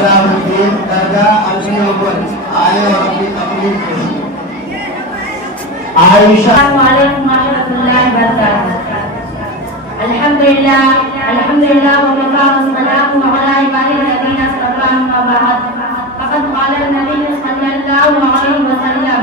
सलाम उद्दीन दरगाह अपने ऊपर आए और अपनी तकलीफ पेश की। आयशा अल्हम्दुलिल्लाह अल्हम्दुलिल्लाह व सलाम अला इबादिल्लज़ीना इस्तफ़ा अम्मा बअद फ़क़द क़ाल नबी सल्लल्लाहु अलैहि वसल्लम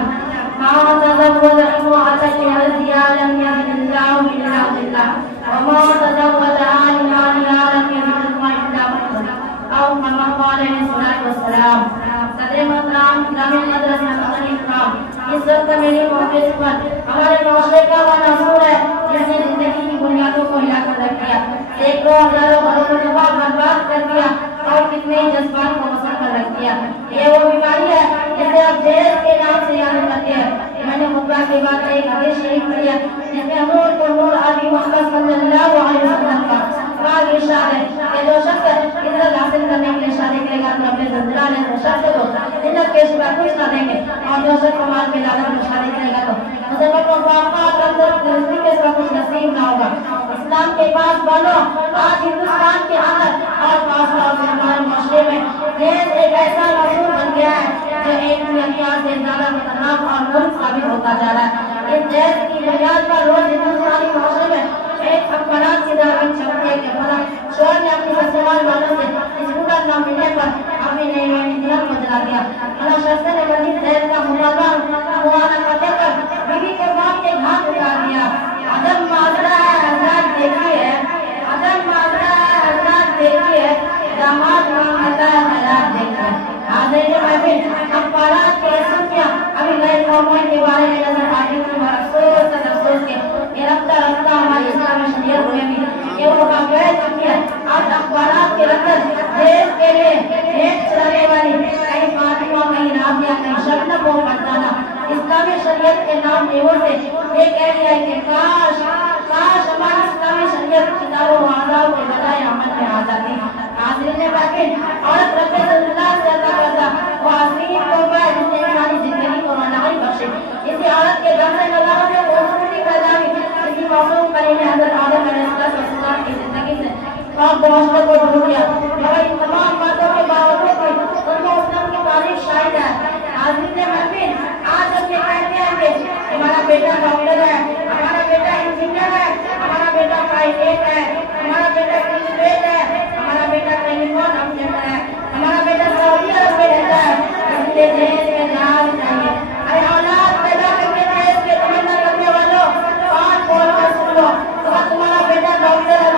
मा तज़व्वज इम्रअतन लिरज़िया लम यज़िदल्लाहु मिन अज़िल्लाह व मा तज़व्वज लिमालिहा लम यज़िदल्लाहु इल्ला फ़क़रा औ कमा क़ाल अलैहिस्सलातु वस्सलाम। सदर मोहतरम इस्लामी मदरसा इकराम, इस वक्त मेरी महफिल पर हमारे माशरे का वो नसूर है जिसने जिंदगी की बुनियादों को हिला कर रख दिया, सैकड़ों हजारों घरों को तबाह बर्बाद कर दिया और कितने ही जज्बात को मसर कर रख दिया। ये वो बीमारी है जिसे आप जेल के नाम से याद करते हैं। मैंने खुतबा के बाद एक हदीस शरीफ पढ़ी है जिसमें नूर को नूर आदि मोहम्मद सल्लल्लाहु अलैहि वसल्लम का इरशाद है कि जो शख्स इज्जत हासिल करने के लिए शादी करेगा तो अपने ज़िंदगी में शख्स को इज्जत के सिवा कुछ ना देंगे, और जो शख्स माल के लालच में शादी करेगा तो मुसलमानों को रिज़्क़ के सिवा कुछ नसीब ना होगा। इस्लाम के पास बनो आज हिंदुस्तान के अंदर और खास तौर से हमारे माशरे में दहेज एक ऐसा मौजूद बन गया है जो एक दुनिया से ज्यादा खतरनाक और मुल्क साबित होता जा रहा है। इस दहेज की बुनियाद पर रोज हिंदुस्तानी माशरे में एक अखबारात की दावत छपती है कि फला शोहर ने अपनी ससुराल वालों से स्कूटर न मिलने पर अपनी नई दुल्हन को जला दिया। फला शख्स ने मजीद दहेज का मुआवजा करने पर बीवी के बाप के घात उतार दिया। अदब माजरा है हजरात देखिए, अदब माजरा है हजरात देखिए, दामाद मांगता है हजरात देखिए। हाज़िरीन महफिल, अखबारात की सुर्खियां अभी गैर कौमों के बारे में नजर आती थी और अफसोस के ये रफ्ता रफ्ता हमारी इस्लामी शरीयत में भी ये वो वाक़या चुकी है। आज अखबारात के अंदर देश के लिए देश चलाने वाली कहीं फातिमा, कहीं राबिया, कहीं शबनम को फरजाना इस्लामी शरीयत के नाम लेने से ये कह दिया है कि काश हमारी इस्लामी शरीयत किताबों आज़ाद के बजाय अमल में आ जाती। हाज़िरीन महफिल, औरत रब्बे अल्लाह से अता करता वो आज़ीम तौबा है जिसने इंसानी जिंदगी को रौनक बख्शी। इसी औरत के दम में नज़ारों में खूबसूरती पैदा हुई। इसी मासूम करीम हज़रत आदम अलैहिस्सलाम की जिंदगी से पाक मुआशरे को ढूंढ लिया, मगर इन तमाम बातों के बावजूद भी उनको उसने की तारीफ शायद है। हाज़िरीन महफिल, आज हम ये कहते हैं कि हमारा बेटा डॉक्टर है, हमारा बेटा इंजीनियर है, हमारा बेटा पायलट है, हमारा बेटा ग्रेजुएट है, हमारा बेटा टेलीफोन ऑपरेटर है, हमारा बेटा सऊदी अरब में रहता है, इसलिए दहेज में जहाज चाहिए। अरे औलाद पैदा करके दहेज के तमन्ना करने वालों, कान खोल कर सुन लो। अगर तुम्हारा बेटा डॉक्टर है,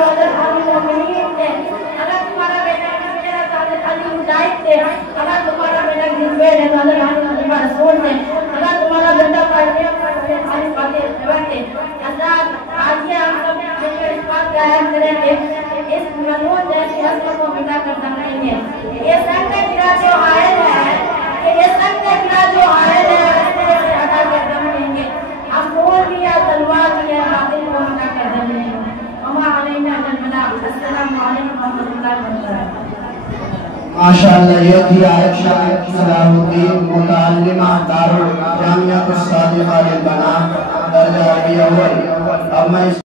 अगर तुम्हारा बेटा इंजीनियर है, मुजाहिद थे, अगर तुम्हारा बेटा ग्रेजुएट है, रसूल थे, अगर तुम्हारा बेटा पायलट थे, आज ये हम सब इस बात का है करेंगे इस मनून जैसी हस्ती को मिटा कर दफनाएंगे। ये संग गिरा जो आयल है, ये संग गिरा जो आयल है, इससे हटा कर दफनाएंगे। हम नूर भी या तलवार भी या बातिल को मिटा कर दफनाएंगे। अम्मा अलैना जन्मला, अस्सलामु अलैकुम व रहमतुल्लाहि व बरकातहू। माशाअल्लाह, ये थी आयशा सलाहुद्दीन, मुतअल्लिमा दारुल जामिया उस्ताद खालिद बना दर्जा अव्वल। अब मैं